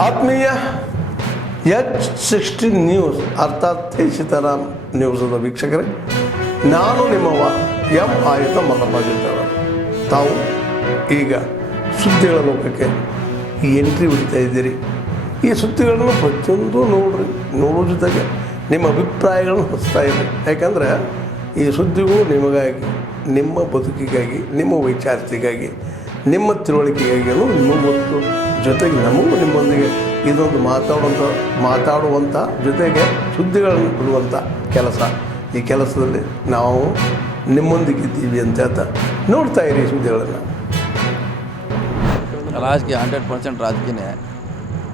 ಆತ್ಮೀಯ H16 news ಅರ್ಥಾತ್ ಸೀತಾರಾಮ್ ನ್ಯೂಸದ ವೀಕ್ಷಕರೇ, ನಾನು ನಿಮ್ಮವ ಎಂ ಆಯುಧ ಮಲ್ಲಪ್ಪಾಜಿದ್ದವರು. ತಾವು ಈಗ ಸುದ್ದಿಗಳ ಲೋಕಕ್ಕೆ ಎಂಟ್ರಿ ಹೊಡಿತಾ ಇದ್ದೀರಿ. ಈ ಸುದ್ದಿಗಳನ್ನು ಪ್ರತಿಯೊಂದು ನೋಡೋ ಜೊತೆಗೆ ನಿಮ್ಮ ಅಭಿಪ್ರಾಯಗಳನ್ನು ಹೊಸ್ತಾ ಇದೆ. ಯಾಕಂದರೆ ಈ ಸುದ್ದಿಗಳು ನಿಮಗಾಗಿ, ನಿಮ್ಮ ಬದುಕಿಗಾಗಿ, ನಿಮ್ಮ ವೈಚಾರಿಕೆಗಾಗಿ, ನಿಮ್ಮ ತಿಳುವಳಿಕೆಗಾಗಿ, ನಿಮ್ಮ ಗೊತ್ತು ಜೊತೆಗೆ ನಮಗೂ ನಿಮ್ಮೊಂದಿಗೆ ಇದೊಂದು ಮಾತಾಡುವಂಥ ಜೊತೆಗೆ ಸುದ್ದಿಗಳನ್ನು ಬಿಡುವಂಥ ಕೆಲಸ. ಈ ಕೆಲಸದಲ್ಲಿ ನಾವು ನಿಮ್ಮೊಂದಿಗಿದ್ದೀವಿ ಅಂತ ಹೇಳ್ತಾ ನೋಡ್ತಾ ಇರಿ ಸುದ್ದಿಗಳನ್ನು. ರಾಜಕೀಯ 100% ರಾಜಕೀಯನೇ.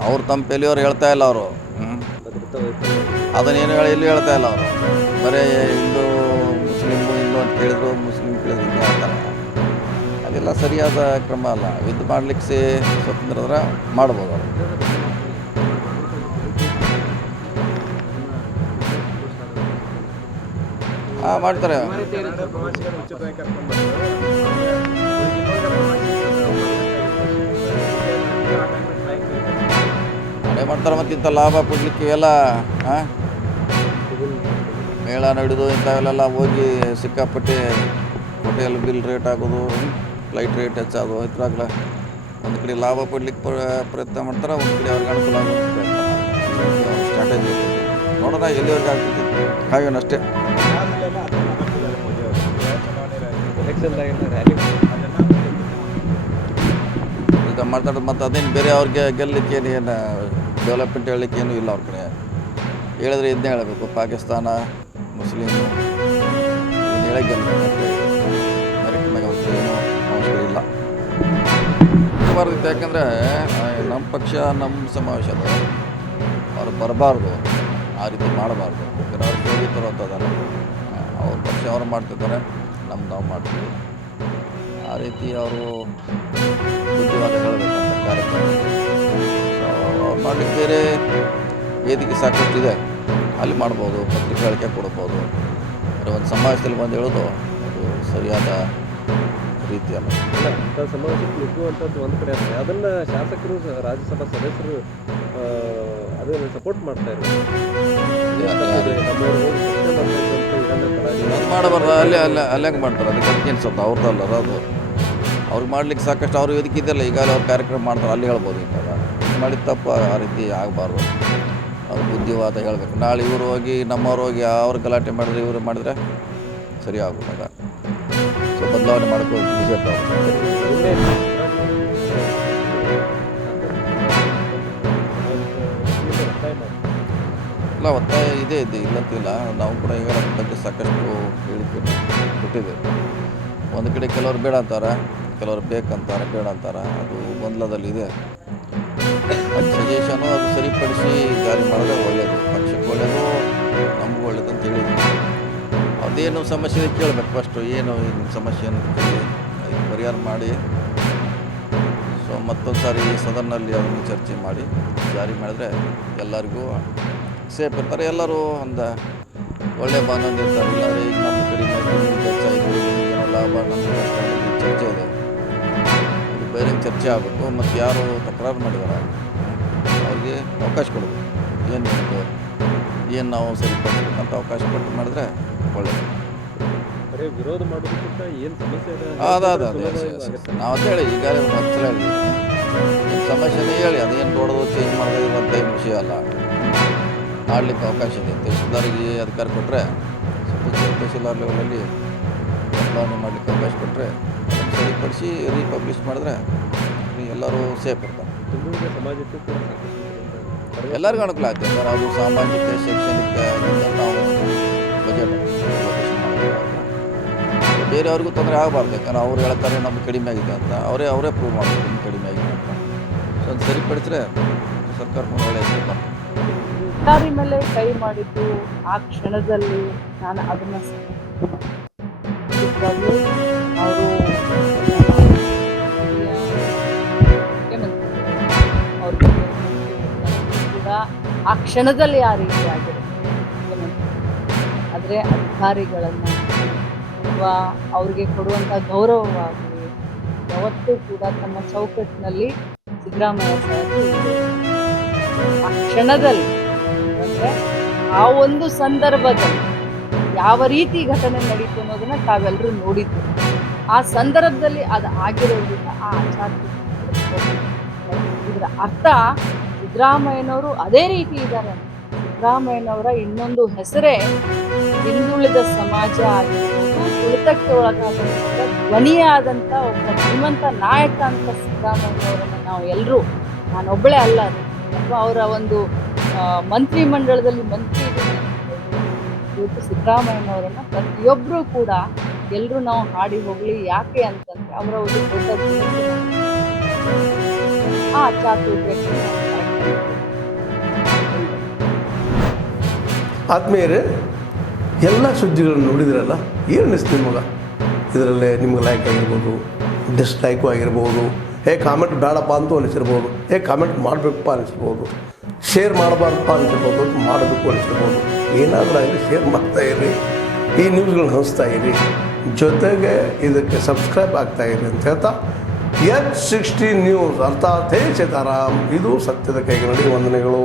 ಅವ್ರು ತಮ್ಮ ಪೆಲಿಯವ್ರು ಹೇಳ್ತಾ ಇಲ್ಲ. ಅವರು ಅದನ್ನೇನು ಎಲ್ಲೂ ಹೇಳ್ತಾ ಇಲ್ಲ. ಅವರು ಬರೀ ಹಿಂದೂ ಹಿಂದೂ ಅಂತ ಕೇಳಿದ್ರು, ಮುಸ್ಲಿಂ ಕೇಳಿದ್ರು ಹಿಂಗೆ ಹೇಳ್ತಾರೆ. ಅದೆಲ್ಲ ಸರಿಯಾದ ಕ್ರಮ ಅಲ್ಲ. ಇದು ಮಾಡಲಿಕ್ಕೆ ಸ್ವತಂತ್ರ ಮಾಡ್ಬೋದು ಅವರು. ಮಾಡ್ತಾರೆ. ಅದೇ ಮಾಡ್ತಾರೆ. ಮತ್ತು ಇಂಥ ಲಾಭ ಕೊಡ್ಲಿಕ್ಕೆ ಇವೆಲ್ಲ ಮೇಳ ನಡೆದು ಇಂಥವೆಲ್ಲ ಹೋಗಿ ಸಿಕ್ಕಾಪಟ್ಟೆ ಹೋಟೆಲ್ ಬಿಲ್ ರೇಟ್ ಆಗೋದು, ಫ್ಲೈಟ್ ರೇಟ್ ಹೆಚ್ಚಾಗೋದು, ಇದ್ರಾಗಲ ಒಂದು ಕಡೆ ಲಾಭ ಕೊಡ್ಲಿಕ್ಕೆ ಪ್ರಯತ್ನ ಮಾಡ್ತಾರೆ, ಒಂದು ಕಡೆ ಅವ್ರಿಗೆ ಅನುಕೂಲ ಆಗೋದು ಪ್ರಯತ್ನ ಮಾಡ್ತಾರೆ. ಸ್ಟ್ರಾಟಜಿ ನೋಡೋಣ ಎಲ್ಲಿವರೆಗೆ ಆಗ್ತೈತಿ, ಕಾಯೋಣ ಅಷ್ಟೇ. ಈಗ ಮಾತಾಡೋದು ಮತ್ತು ಅದೇನು ಬೇರೆ ಅವ್ರಿಗೆ ಗೆಲ್ಲಲಿಕ್ಕೆ ಏನು ಡೆವಲಪ್ಮೆಂಟ್ ಹೇಳಲಿಕ್ಕೆ ಏನೂ ಇಲ್ಲ. ಅವ್ರ ಕಡೆ ಹೇಳಿದ್ರೆ ಇದನ್ನೇ ಹೇಳಬೇಕು, ಪಾಕಿಸ್ತಾನ ಮುಸ್ಲಿಮು ಇದನ್ನ ಹೇಳೇ ಗೆಲ್ಲಬೇಕು. ಮೆರಿಟ್ ಮ್ಯಾಗ ಅವ್ರಿಗೆ ಏನೂ ಅವಶ್ಯಕತೆ ಇಲ್ಲ. ಬರದಿತ್ತು. ಯಾಕಂದರೆ ನಮ್ಮ ಪಕ್ಷ, ನಮ್ಮ ಸಮಾವೇಶ ಅದು ಅವ್ರು ಬರಬಾರ್ದು, ಆ ರೀತಿ ಮಾಡಬಾರ್ದು. ಯಾಕಂದರೆ ಅವ್ರು ಹೋಗಿತ್ತರು ಅಂತದಲ್ಲ, ಅವ್ರ ಪಕ್ಷ ಅವ್ರು ಮಾಡ್ತಿದ್ದಾರೆ, ನಮ್ದು ನಾವು ಮಾಡ್ತೀವಿ. ಆ ರೀತಿ ಅವರು ಬುದ್ಧಿವಾದ ಹೇಳಬೇಕಂತ ಕಾರ್ಯಕ್ರಮ. ಅವ್ರು ಮಾಡಲಿಕ್ಕೆ ಬೇರೆ ವೇದಿಕೆ ಸಾಕಷ್ಟಿದೆ, ಅಲ್ಲಿ ಮಾಡ್ಬೋದು, ಪತ್ರಿಕೆ ಹೇಳಿಕೆ ಕೊಡ್ಬೋದು. ಅಂದರೆ ಒಂದು ಸಮಾವೇಶದಲ್ಲಿ ಬಂದು ಹೇಳೋದು ಅದು ಸರಿಯಾದ ರೀತಿ ಅಲ್ಲ. ಅಂಥ ಸಮಾವೇಶಕ್ಕೆ ನುಗ್ಗುವಂಥದ್ದು ಒಂದು ಕಡೆ ಆದರೆ ಅದನ್ನು ಶಾಸಕರು, ರಾಜ್ಯಸಭಾ ಸದಸ್ಯರು ಅದನ್ನು ಸಪೋರ್ಟ್ ಮಾಡ್ತಾ ಇದ್ದಾರೆ. ಮಾಡಬಾರ್ದು. ಅಲ್ಲೇ ಮಾಡ್ತಾರೆ. ಅದಕ್ಕೆ ಅದಕ್ಕೆ ಅನ್ಸುತ್ತೆ ಅವ್ರದ್ದಲ್ಲ ಅದು. ಅವ್ರಿಗೆ ಮಾಡ್ಲಿಕ್ಕೆ ಸಾಕಷ್ಟು ಅವ್ರ ವೇದಿಕೆ ಇದೆಯಲ್ಲ, ಈಗಾಗಲೇ ಅವ್ರು ಕಾರ್ಯಕ್ರಮ ಮಾಡ್ತಾರೆ, ಅಲ್ಲಿ ಹೇಳ್ಬೋದು. ಇವಾಗ ಮಾಡಿದ ತಪ್ಪು ಆ ರೀತಿ ಆಗಬಾರ್ದು. ಅವ್ರು ಬುದ್ಧಿವಾದ ಹೇಳಬೇಕು. ನಾಳೆ ಇವರು ಹೋಗಿ ನಮ್ಮವ್ರು ಹೋಗಿ ಅವ್ರು ಗಲಾಟೆ ಮಾಡಿದ್ರೆ ಇವರು ಮಾಡಿದ್ರೆ ಸರಿ ಆಗೋಲ್ಲ. ಸೊ ಬದಲಾವಣೆ ಮಾಡ್ಕೊಂಡು ಬಿಜೆಪಿ ಇಲ್ಲ, ಒತ್ತಾಯ ಇದೆ ಇಲ್ಲಂತಿಲ್ಲ. ನಾವು ಕೂಡ ಈಗ ಅದ್ರ ಬಗ್ಗೆ ಸಾಕಷ್ಟು ಹೇಳಿಕೆ ಕೊಟ್ಟಿದ್ದೇವೆ. ಒಂದು ಕಡೆ ಕೆಲವರು ಬೇಡ ಅಂತಾರೆ, ಕೆಲವರು ಬೇಕಂತಾರೆ, ಬೇಡ ಅಂತಾರೆ. ಅದು ಗೊಂದಲದಲ್ಲಿದೆ. ಅದು ಸಜೆಷನು ಅದು ಸರಿಪಡಿಸಿ ಜಾರಿ ಮಾಡಿದ್ರೆ ಒಳ್ಳೆಯದು, ಪಕ್ಷಕ್ಕೆ ಒಳ್ಳೆಯದು, ನಮಗೂ ಒಳ್ಳೆಯದು ಅಂತ ಹೇಳಿದ್ವಿ. ಅದೇನು ಸಮಸ್ಯೆ ಕೇಳಬೇಕು ಫಸ್ಟು. ಏನು ನಿಮ್ಮ ಸಮಸ್ಯೆಯನ್ನು ಕೇಳಿ ಅದಕ್ಕೆ ಪರಿಹಾರ ಮಾಡಿ, ಸೊ ಮತ್ತೊಂದು ಸಾರಿ ಸದನ್ನಲ್ಲಿ ಅದನ್ನು ಚರ್ಚೆ ಮಾಡಿ ಜಾರಿ ಮಾಡಿದ್ರೆ ಎಲ್ಲರಿಗೂ ಸೇಫ್ ಇರ್ತಾರೆ. ಎಲ್ಲರೂ ಒಂದು ಒಳ್ಳೆಯ ಬಾಂಧವ್ಯ ಇರ್ತಾರೆ. ಇಲ್ಲಾಂದರೆ ಈಗ ನಮ್ಮ ಕಡಿಮೆ ಹೆಚ್ಚಾಯಿತು, ಏನೋ ಲಾಭ ನಮಗೆ ಚರ್ಚೆ ಇದೆ, ಅದು ಬೇರೆ ಚರ್ಚೆ ಆಗಬೇಕು. ಮತ್ತು ಯಾರು ತಕರಾರು ಮಾಡಿದಾರೆ ಅವ್ರಿಗೆ ಅವಕಾಶ ಕೊಡಬೇಕು. ಏನು ಬೇಕು, ಏನು ನಾವು ಸರಿಪಡಿಸ್ಬೇಕಂತ ಅವಕಾಶ ಕೊಟ್ಟು ಮಾಡಿದ್ರೆ ಒಳ್ಳೆಯದು. ವಿರೋಧ ಮಾಡೋದಕ್ಕಿಂತ ಏನು ಸಮಸ್ಯೆ ಇದೆ ನಾವು ಅಂತ ಹೇಳಿ ಈಗಾಗಲೇ ಒಂದ್ಸಲ ಹೇಳಿ ನಿಮ್ಮ ಸಮಸ್ಯೆನೇ ಹೇಳಿ. ಅದೇನು ದೊಡ್ಡದು ಚೇಂಜ್ ಮಾಡೋದು ಅಂತ ಏನು ವಿಷಯ ಅಲ್ಲ. ಮಾಡಲಿಕ್ಕೆ ಅವಕಾಶ ಇದೆ. ತಹಶೀಲ್ದಾರಿಗೆ ಅಧಿಕಾರ ಕೊಟ್ಟರೆ, ತಹಶೀಲ್ದಾರ್ ಲೆವೆಲಲ್ಲಿ ಬದಲಾವಣೆ ಮಾಡಲಿಕ್ಕೆ ಅವಕಾಶ ಕೊಟ್ಟರೆ, ಅದನ್ನು ಸರಿಪಡಿಸಿ ರೀಪಬ್ಲಿಷ್ ಮಾಡಿದ್ರೆ ಎಲ್ಲರೂ ಸೇಫ್ ಇರ್ತಾರೆ. ಸಮಾಜಕ್ಕೂ ಕೂಡ ಎಲ್ಲರಿಗೂ ಅನುಕೂಲ ಆಗ್ತದೆ ಸರ್. ಅದು ಸಾಮಾಜಿಕ, ಶೈಕ್ಷಣಿಕ ನಾವು ಬಜೆಟ್ ಬೇರೆಯವ್ರಿಗೂ ತೊಂದರೆ ಆಗಬಾರ್ದು. ಯಾಕಂದ್ರೆ ಅವ್ರು ಹೇಳ್ತಾರೆ ನಮ್ಗೆ ಕಡಿಮೆ ಆಗಿದೆ ಅಂತ, ಅವರೇ ಪ್ರೂವ್ ಮಾಡ್ತಾರೆ ನಿಮ್ಗೆ ಕಡಿಮೆ ಆಗಿದೆ ಅಂತ. ಸೊ ಅದು ಸರಿಪಡಿಸಿದ್ರೆ ಸರ್ಕಾರಕ್ಕೂ ಒಳ್ಳೆಯದು ಬರ್ತದೆ. ಸರ್ಕಾರಿ ಮೇಲೆ ಕೈ ಮಾಡಿದ್ದು ಆ ಕ್ಷಣದಲ್ಲಿ ನಾನು ಅದನ್ನು ಅವರು ಕೂಡ ಆ ಕ್ಷಣದಲ್ಲಿ ಆ ರೀತಿ ಆಗಿರುತ್ತೆ. ಆದರೆ ಅಧಿಕಾರಿಗಳನ್ನು ಅಥವಾ ಅವ್ರಿಗೆ ಕೊಡುವಂಥ ಗೌರವವಾಗಲಿ ಯಾವತ್ತೂ ಕೂಡ ತಮ್ಮ ಚೌಕಟ್ಟಿನಲ್ಲಿ ಸಿದ್ದರಾಮಯ್ಯ ಸಾಹೇಬರು ಆ ಕ್ಷಣದಲ್ಲಿ ಅಂದರೆ ಆ ಒಂದು ಸಂದರ್ಭದಲ್ಲಿ ಯಾವ ರೀತಿ ಘಟನೆ ನಡೀತು ಅನ್ನೋದನ್ನ ತಾವೆಲ್ಲರೂ ನೋಡಿದ್ದು. ಆ ಸಂದರ್ಭದಲ್ಲಿ ಅದು ಆಗಿರೋದ್ರಿಂದ ಆ ಆಚಾರ್ಯ ಇದರ ಅರ್ಥ ಸಿದ್ದರಾಮಯ್ಯನವರು ಅದೇ ರೀತಿ ಇದ್ದಾರೆ. ಸಿದ್ದರಾಮಯ್ಯನವರ ಇನ್ನೊಂದು ಹೆಸರೇ ಹಿಂದುಳಿದ ಸಮಾಜ ಆಗಿರ್ಬೋದು, ತುಳಿತಕ್ಕೆ ಒಳಗಾದಂಥ ಧ್ವನಿಯಾದಂಥ ಒಬ್ಬ ಶ್ರೀಮಂತ ನಾಯಕ ಅಂತ ಸಿದ್ದರಾಮಯ್ಯನವರನ್ನು ನಾವು ಎಲ್ಲರೂ, ನಾನೊಬ್ಬಳೇ ಅಲ್ಲ, ಅಥವಾ ಅವರ ಒಂದು ಮಂತ್ರಿ ಮಂಡಲದಲ್ಲಿ ಮಂತ್ರಿ ಇವತ್ತು ಸಿದ್ದರಾಮಯ್ಯನವರನ್ನು ಪ್ರತಿಯೊಬ್ಬರೂ ಕೂಡ ಎಲ್ಲರೂ ನಾವು ಹಾಡಿ ಹೋಗಲಿ. ಯಾಕೆ ಅಂತಂದರೆ ಅವರ ಒಂದು ದೊಡ್ಡ ಆ ಚಾತುರ್ಯಕ್ಕೆ ಆದ್ಮೇಲೆ ಎಲ್ಲ ಸುದ್ದಿಗಳನ್ನು ನೋಡಿದ್ರಲ್ಲ, ಏನು ಅನಿಸ್ತು ನಿಮಗೆ? ಇದರಲ್ಲೇ ನಿಮ್ಗೆ ಲೈಕ್ ಆಗಿರ್ಬೋದು, ಡಿಸ್ಲೈಕು ಆಗಿರ್ಬೋದು, ಕಾಮೆಂಟ್ ಬೇಡಪ್ಪ ಅಂತೂ ಅನಿಸಿರ್ಬೋದು, ಕಾಮೆಂಟ್ ಮಾಡಬೇಕಪ್ಪ ಅನಿಸಿರ್ಬೋದು, ಶೇರ್ ಮಾಡಬಾರ್ದಪ್ಪ ಅನಿಸಿರ್ಬೋದು, ಮಾಡಬೇಕು ಅನಿಸಿರ್ಬೋದು. ಏನಾದರೂ ಆಗಲಿ ಶೇರ್ ಮಾಡ್ತಾಯಿರಿ, ಈ ನ್ಯೂಸ್ಗಳನ್ನ ಹಂಚ್ತಾ ಇರಿ, ಜೊತೆಗೆ ಇದಕ್ಕೆ ಸಬ್ಸ್ಕ್ರೈಬ್ ಆಗ್ತಾಯಿರಿ ಅಂತ ಹೇಳ್ತಾ H16 ನ್ಯೂಸ್ ಅರ್ಥಾತ್ ಹೇ ಸೀತಾರಾಮ್, ಇದು ಸತ್ಯದ ಕೈಗೆ ನಡಿ. ವಂದನೆಗಳು.